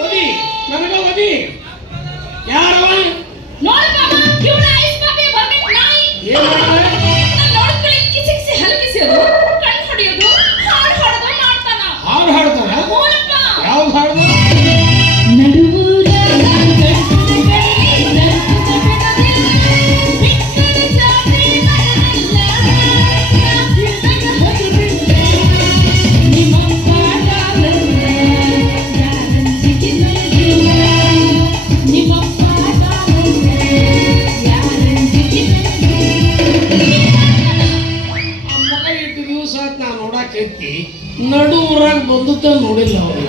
ಓದಿ ನನಗ ಓದಿ ಯಾರವ? ನೋಡ್ಕಮ್ಮ ಕಿವುಡ ಐಸ್ ಪಾಪಿ ಬರ್ಬೇಕು ನಾಯಿ. ಏನ್ ನೋಡಾಕೈತಿ ನಡು ಊರಾಗ ಬಂದುತ್ತ ನೋಡಿಲ್ಲ ಅವರು.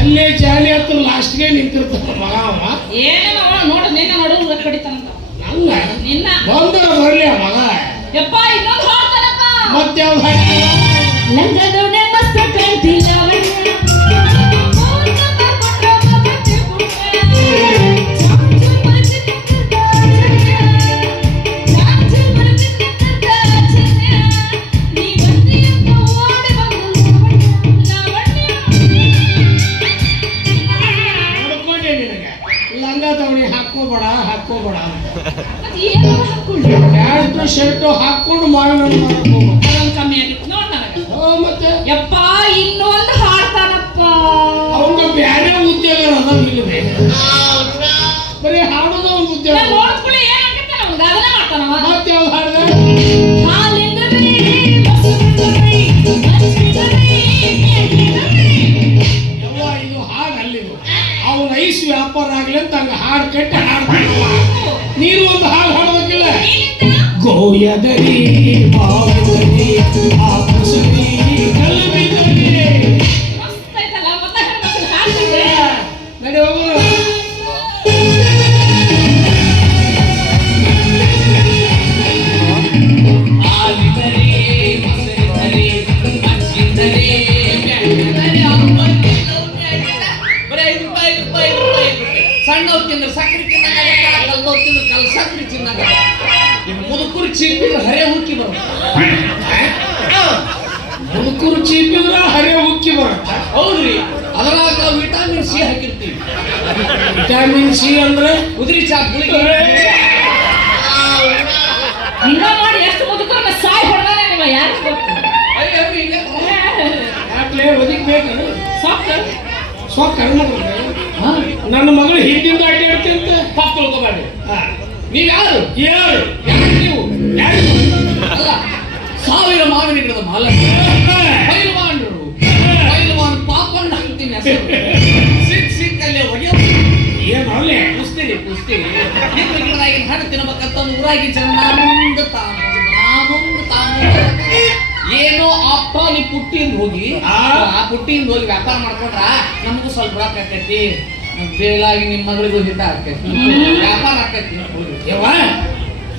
ಅಲ್ಲೇ ಜಾಲಿ ಹತ್ರ ಲಾಸ್ಟ್ಗೆ ನಿಂತಿರ್ತಾನ ಮಗ ಅವ ಏನೋ ಅವ ನೋಡು ನಿನ್ನ ನೋಡು ಕಡಿತಾನಂತ. ನನ್ನ? ನಿನ್ನ. ಬಂದರ ಬರಲಿ ಮಗ. ಯಪ್ಪ ಇನ್ನೊಂದು ಹಾಡ್ತಾನಪ್ಪ ಮತ್ತೆ ಯಾವ್ದು ಹಾಡ್ತಾನ ಲಂಗದವನೆ ಹಾಕ್ಕೊಳ್ಳಿ. ಪ್ಯಾಂಟ್ ಶರ್ಟ್ ಹಾಕೊಂಡು ಮಾಡೋಣ ಕಮ್ಮಿ ಆಗಿತ್ತು ನೋಡ್ ನನಗೆ ಓ, ಮತ್ತೆ? ಯಪ್ಪ ಇನ್ನೊಂದು ಹಾಡ್ತಾನಪ್ಪ. ಅವ್ನು ಬ್ಯಾರೆ ಉದ್ಯೋಗ ಇಲ್ವೇ? ಬರೀ ಹಾಡೋದ ಒಂದು ಉದ್ಯೋಗ ನಾನ್ ನೋಡ್ಕೊಳ್ಳಿ ಏನಾಗತ್ತೆ ನಮ್ಗೆ? ಅದನ್ನ ಮಾಡ್ತಾನವ ಮತ್ತೆ ಯಾವ್ದು ಹಾಡ್ದ? ಹಾಲಿಂದರಿ तरी भावनी ಚೀಪಿದ್ರೆ ಹರೆ ಹುಕ್ಕಿ ಬರುತ್ತೆ ಮುದುಕರು ಚೀಪಿದ್ರೆ ಹರೆ ಹುಕ್ಕಿ ಬರುತ್ತೆ ಹೌದ್ರಿ? ಅದರಾಗ ವಿಟಾಮಿನ್ ಸಿ ಹಾಕಿರ್ತೀವಿ. ವಿಟಾಮಿನ್ ಸಿ ಅಂದ್ರೆ ಉದ್ರಿ ಚಾ ಗುಳಿಗೆ. ಹಿಂಗ ಮಾಡಿ ಎಷ್ಟು ಮುದುಕರನ್ನ ಸಾಯ್ ಹೊಡೆದಾನೆ ನಿಮ್ಮ ಯಾರು. ಯಾಕ್ಲೆ ಒದಿಕ್ಬೇಕು ಸಾಕ್ ಸೊಕ್ಕ ನನ್ನ ಮಗಳು ಹಿಂದಿಂದ ಅಡ್ಡಾಡ್ತಂತ ಅಂತ ತಿಳ್ಕೊಬೇಡ್ರಿ ಹಾ. ನೀವ್ ಯಾರು ಯಾರು ಯಾರು? ಯಾರು? ಸಾವಿರ ಮಾವಿನ ಗಿಡದ ಮಾಲ ಪೈಲ್ವಾನ್ರು. ಪೈಲ್ವಾನ್ ಪಾಪಣ್ಣ ಅಂತೀನಿ ಹೆಸರು. ಸಿಕ್ ಸಿಕ್ಕಲ್ಲೇ ಒಡೆಯೋ ಏನು ಅಲ್ಲೇ ಕುಸ್ತಿರಿ ಕುಸ್ತಿರಿ ನಿಮ್ಮ ಗಿಡದಾಗಿನ ಹಣ್ಣು ತಿನ್ಬೇಕಂತ ಊರಾಗಿ ಜನ ಮುಂದೆ ತಾನು ಮುಂದೆ ತಾನು ಏನೋ ಆಪ್ಟಾಲಿ ಪುಟ್ಟಿಯಿಂದ ಹೋಗಿ ಆ? ಪುಟ್ಟಿಯಿಂದ ಹೋಗಿ ವ್ಯಾಪಾರ ಮಾಡ್ಕೊಂಡ್ರ ನಮಗೂ ಸ್ವಲ್ಪ ರೊಕ್ಕ ಆಕೈತಿ. ಬೇಲಾಗಿ ನಿಮ್ಮ ಮಗಳಿಗೂ ಹಿತ ಆಕೈತಿ. ವ್ಯಾಪಾರ ಆಕೈತಿ.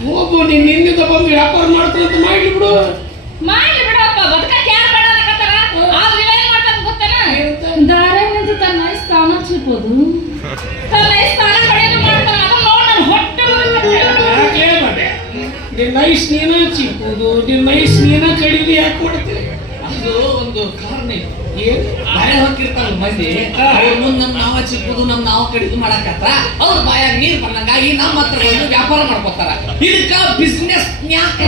ಹೋಗಿ ನಿನ್ನಿಂದ ಬಂದು ವ್ಯಾಪಾರ ಮಾಡ್ಕೊಂತ ಮಾಡಿ ಬಿಡು ಮಾಡ್ಲಿ ಬಿಡಪ್ಪ ಬದುಕಕ್ಕೆ ಯಾರು ಆದ್ರೆ ಮಾಡ್ತಾನ ಗೊತ್ತೇನ? ತನ್ನ ತಾನ ಚಿರ್ಬೋದು ತನ್ನ ಸ್ಥಾನ ಪಡೆಯೋದು ಮಾಡ್ತಾನ ಅದು ನೋಡಿ ನನ್ನ ಹೊಟ್ಟೆ ಉರಿತೈತೆ. ಯಾಕ್ಲೇ ಬಡೆ ನಿನ್ನ ಐಸ್ ನೀನ ಚಿಕ್ಕುದು ನಿನ್ನ ಐಸ್ ನೀನ ಕಡಿದು ಯಾಕೆ ಕೊಡ್ತೀರಿ? ಅದು ಒಂದು ಕಾರಣ ಏನು? ಮಳೆ ಹೋಗಿರ್ತಾರ ಮಂದಿ ಅವ್ರ ಮುಂದ್ ನಮ್ ನಾವ ಚಿಕ್ಕದು ನಮ್ ನಾವು ಕಡಿದು ಮಾಡಕತ್ತ ಅವ್ರ ಬಾಯಾಗ ನೀರು ಬಂದಂಗಾಗಿ ನಮ್ಮ ಹತ್ರ ಬಂದು ವ್ಯಾಪಾರ ಮಾಡ್ಕೊತಾರ. ಇದಕ್ಕ ಬಿಸ್ನೆಸ್ ಯಾಕೆ.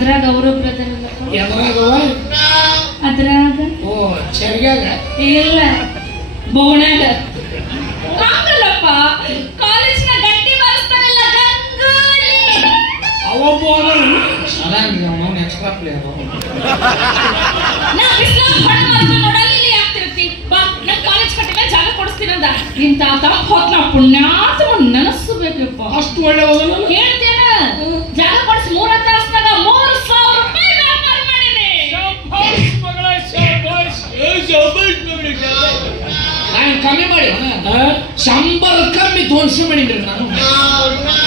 ಅದ್ರಾಗ ಅವರು ಬ್ರದರ್ ಅಲ್ಲಪ್ಪ ಎದ್ರಾಗವ ಅದ್ರಾಗ? ಓ ಚರ್ಗ್ಯಾಗ ಇಲ್ಲ. ಬೋಣಾಗ ಕಾಲೇಜ್ ಕಾಲೇಜಿನ ಗಟ್ಟಿ ಬರ್ತಾರಲ್ಲ ಗಂಗೂಲಿ ಅವೊಬ್ಬ ಅದನು. ಅದಾನ್ರಿ ಅವ್ನು ಎಕ್ಸ್ಟ್ರಾ ಪ್ಲೇಯರ್ ನಾ ಬಿಸ್ಲ ಹೊಡೆ ಮಾತ್ರ ನೋಡಲ್ಲ ಇಲ್ಲಿ ಆಗ್ತಿರ್ತಿ. ಬಾ ನನ್ ಕಾಲೇಜ್ ಕಟ್ಟಿಲ್ಲ ಜಾಗ ಕೊಡಿಸ್ತೀನಂದ. ಇಂತ ತಪ್ಪ ಹೋತ್ ನಾ ಪುಣ್ಯಾತ ನೆನಸ್ಬೇಕಪ್ಪ ಅಷ್ಟು ಒಳ್ಳೆ ಹೋದನಲ್ಲ ಮಾಡಿ? ಶಂಬರ್ ಕಮ್ಮಿ ತೋರಿಸಿ ಮಾಡಿದ್ರಿ ನಾನು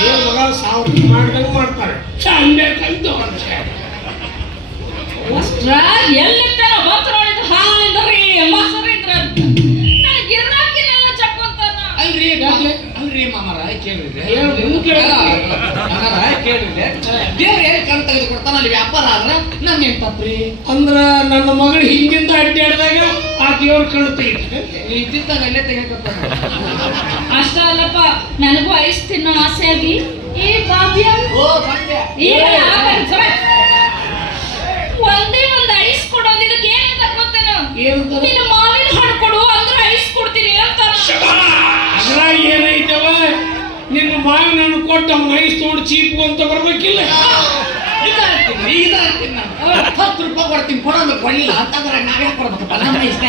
ಏ ಮಗ ಸಾವಿರ ಮಾಡ್ದಂಗ್ ಮಾಡ್ತಾರೆ. ಎಲ್ಲಿದ್ದಾನ ಅಲ್ರಿ ಯಾಕೆ? ಅಲ್ರಿ ಮಾಮರ ಕೇಳಿದ್ರೆ ದೇವ್ರ ಏನ್ ಕಣ್ ತೆಗೆದು ಕೊಡ್ತಾನ ಅಲ್ಲಿ ವ್ಯಾಪಾರ ಆದ್ರೆ ನನ್ನೇನ್ ತಪ್ಪ್ರಿ ಅಂದ್ರ ನನ್ನ ಮಗಳು ಹಿಂಗಿಂದ ಅಡ್ಡಾಡಿದಾಗ ಆ ದೇವ್ರ ಕಣ್ಣು ತೆಗಿತಾರೆ ಇದ್ದಿದ್ದಾಗ ಅಲ್ಲೇ ಅಷ್ಟ ಅಲ್ಲಪ್ಪ ನನಗೂ ಐಸ್ ತಿನ್ನೋ ಆಸೆ ಆಗಿ ಏ ಬಾಬ್ಯ ಓ ಒಂದೇ ಒಂದು ಐಸ್ ಕೊಡೋದು ಇದಕ್ಕೆ ಏನಂತ ಗೊತ್ತೇನು ನೀನು? ಮಾವಿನ ಹಣ್ಣು ಕೊಡು ಅಂದ್ರೆ ಐಸ್ ಕೊಡ್ತೀನಿ ಅಂತ ಅದ್ರಾಗ ಏನೈತವ ನಿನ್ನ ಮಾವಿನ ಹಣ್ಣು ಕೊಟ್ಟು ಅವ್ನ ಐಸ್ ತೊಗೊಂಡು ಚೀಪು ಅಂತ ಬರ್ಬೇಕಿಲ್ಲ? ನಾನು. ಹತ್ತು ರೂಪಾಯಿ ಕೊಡ್ತೀನಿ. ಕೊಡೋದು ಕೊಡ್ಲಿಲ್ಲ ಅಂತಂದ್ರೆ ನಾವೇ ಕೊಡ್ಬೇಕಪ್ಪ. ನಮ್ಮ ಇಷ್ಟ.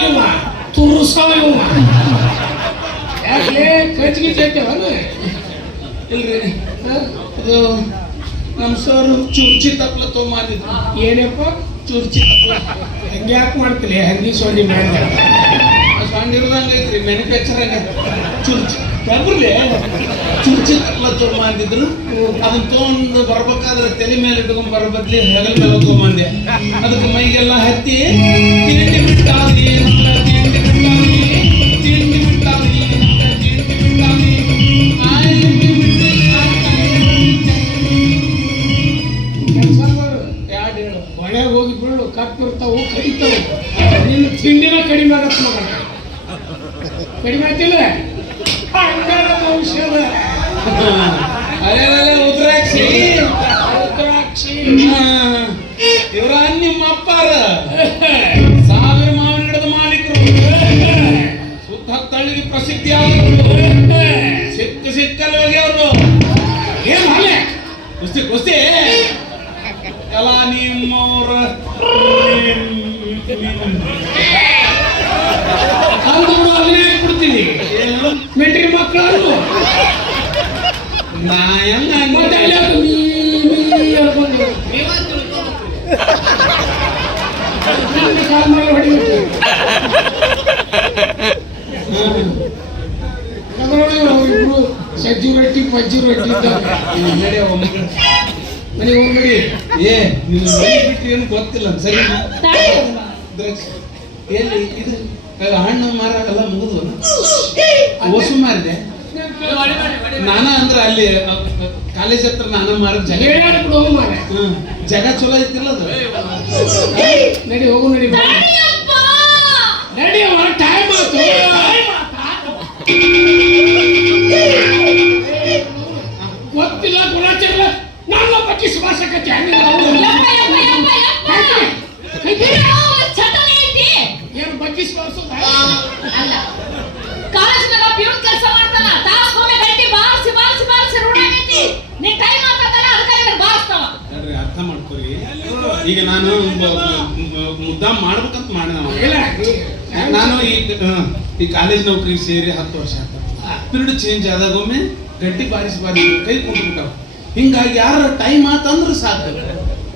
ಬಾರ್ಸವಲ್ಲಿವ ತುರ್ಸವ ಇವ ಯಾಕೆ? ಕಚ್ಗಿ ಜೈತವನ ಇಲ್ರಿ. ಅದು ನಮ್ಮ ಸರ್ ಚುರ್ಚಿ ತಪ್ಲ ತೊಗೊಂಬಂದಿದ್ರು. ಏನಪ್ಪ? ಚುರ್ಚಿ ತಪ್ಲ. ಹಂಗೆ ಯಾಕೆ ಮಾಡ್ತಿಲ್ಲ? ಹಂಗೆ ಸೋನಿ ಮಾಡಿದ. ಸಣ್ಣ ಇರ್ದಂಗ ಐತ್ರಿ ಮ್ಯಾನುಫ್ಯಾಕ್ಚರ್ ಚುರ್ಚಿ. ಬರ್ಲಿ ಚುರ್ಚಿ ತಪ್ಲ ತೊಗೊಂಬಂದಿದ್ರು ಅದನ್ನ ತೊಗೊಂಡು ಬರ್ಬೇಕಾದ್ರೆ ತಲೆ ಮೇಲೆ ಇಟ್ಕೊಂಡ್ ಬರೋ ಬದ್ಲಿ ಹೆಗಲ ಮೇಲೆ ತೊಗೊಂಬಂದೆ ಅದಕ್ಕೆ ಮೈಗೆಲ್ಲ ಹತ್ತಿ ಹೋಗಿ ಬಿಡು ಕಟ್ಟಿರ್ತಾವು ಕಡಿತಾವು. ನಿನ್ನ ತಿಂಡಿನ ಕಡಿಮೆ ಆಗತ್ತ ಮಗ ಕಡಿಮೆ ಆಯ್ತಿಲ್ಲ? ಔಷಧ ಉದ್ರಾಕ್ಷಿ ರುದ್ರಾಕ್ಷಿ. ಇವ್ರ ನಿಮ್ಮ ಅಪ್ಪಾರ. ಸಾವಿರ ಮಾವಿನ ಗಿಡದ ಮಾಲೀಕರು. ಸುತ್ತ ಹತ್ತಳ್ಳಿಗೆ ಪ್ರಸಿದ್ಧಿ ಆದವರು. ಸಿಕ್ಕ ಸಿಕ್ಕಲ್ಲಿ ಹೋಗ್ಯವ್ರು. ಏನ್ ಅಲ್ಲೇ ಕುಸ್ತಿ ಕುಸ್ತಿ. ಕಲಾ ನಿಮ್ಮವ್ರ ಅಂದು ಬಿಡು ಅದನ್ನೇ ಬಿಡ್ತೀನಿ ಏನು ಮೆಟ್ರಿ ಮಕ್ಕಳು ನಾ ಹೆಂಗ ಮತ್ತೆ ಅಲ್ಲಿ ಅದು ನೀ ನೀ ಹೇಳ್ಕೊಂಡು ನನ್ನ ಕಾಲ್ ಮೇಲೆ ಹೊಡಿಬೇಕು. ಅದು ನೋಡಿ ಅವ್ರು ಇಬ್ರು ಸಜ್ಜಿ ರೊಟ್ಟಿ ಪಜ್ಜು ರೊಟ್ಟಿ ಮನೆ ಹೋಗ್ಬೇಡಿ ಏ ನಿನ್ನ ಮನೆ ಬಿಟ್ಟು ಏನು ಗೊತ್ತಿಲ್ಲ. ಸರಿ. ಎಲ್ಲಿ? ಇದು ಹಣ್ಣು ಮಾರಾಟ ಎಲ್ಲ ಮುಗಿದು ಓಸು ಮಾರಿದೆ. ನಾನ ಅಂದ್ರ ಅಲ್ಲಿ ಕಾಲೇಜ್ ಹತ್ರ ನಾನ ಮಾರದ ಜಗ. ಜಗ ಚಲೋ ಐತಿಲ್ಲ ಅದು. ನಡಿ ಹೋಗು ನಡಿ ನಡಿ ಟೈಮ್ ಆಯ್ತು. ಮಾಡ್ಬೇಕಂತ ಮಾಡಿದ ಇಲ್ಲ ನಾನು ಈ ಈ ಕಾಲೇಜ್ ನೌಕರಿ ಸೇರಿ ಹತ್ತು ವರ್ಷ ಆಯ್ತು. ಪಿರಿಯಡ್ ಚೇಂಜ್ ಆದಾಗ ಒಮ್ಮೆ ಗಂಟೆ ಬಾರಿಸಿ ಬಾರಿಸಿ ಕೈ ಕುಂತ್ಬಿಟ್ಟಾವ ಹಿಂಗಾಗಿ ಯಾರ ಟೈಮ್ ಆತಂದ್ರೆ ಸಾಕು.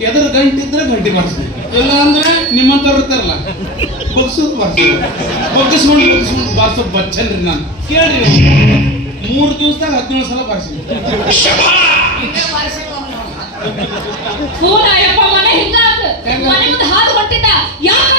ಎದ್ರ ಗಂಟೆ ಇದ್ರೆ ಗಂಟೆ ಬಾರಿಸ್ತೀನಿ ಇಲ್ಲ ಅಂದ್ರೆ ನಿಮ್ಮಂತವ್ರು ಇರ್ತಾರಲ್ಲ ಬಗ್ಸೋದು ಬಾರಿಸೋದು ಬಗ್ಗಿಸ್ಕೊಂಡು ಬಗ್ಗಿಸ್ಕೊಂಡು ಬಾರಿಸೋದು ಬಚ್ಚನ್ರಿ ನಾನು. ಕೇಳಿ ಮೂರು ದಿವಸದಾಗ ಹದಿನೇಳು ಸಲ ಬಾರಿಸಿದ್ವಿ ಫೋನ್ ಅಯ್ಯಪ್ಪ ಮನೆ ಹಿಂಗಾತು ಮನೆ ಮುಂದೆ ಹಾದು ಹೊಂಟಿದ್ದ ಯಾವಾಗ